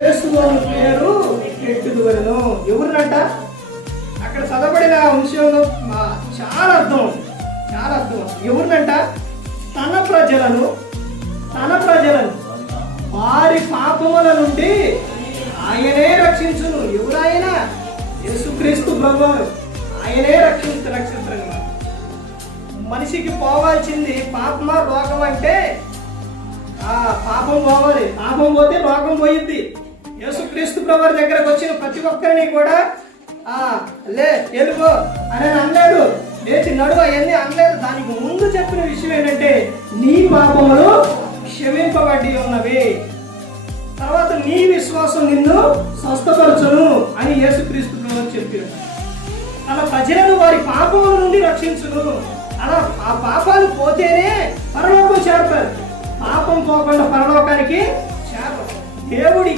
యేసులోని పేరు ఎట్టుదువలెను. ఎవరినంట? అక్కడ చదవబడిన అంశంలో చాలా అర్థం, చాలా అర్థం. ఎవరినంట? తన ప్రజలను వారి పాపముల నుండి ఆయనే రక్షించును. ఎవరాయన? యేసుక్రీస్తు ప్రభువు. ఆయనే రక్షించగలరు. మనిషికి పోవాల్సింది పాపమా రోగం అంటే పాపం పోవాలి. పాపం పోతే రోగం పోయింది. యేసుక్రీస్తు ప్రభువు దగ్గరకు వచ్చిన ప్రతి ఒక్కరిని కూడా ఎలుగో అని అనలేడు, లేచి నడువ అవన్నీ అనలేదు. దానికి ముందు చెప్పిన విషయం ఏంటంటే నీ పాపములు క్షమింపబడి ఉన్నవి, తర్వాత నీ విశ్వాసం నిన్ను స్వస్థపరచును అని యేసుక్రీస్తు ప్రభువు చెప్పారు. అలా ప్రజలను వారి పాపముల నుండి రక్షించును. అలా ఆ పాపాలు పోతేనే పరలోకం చేరతారు. పాపం పోకుండా పరలోకానికి చేరరు. దేవుడి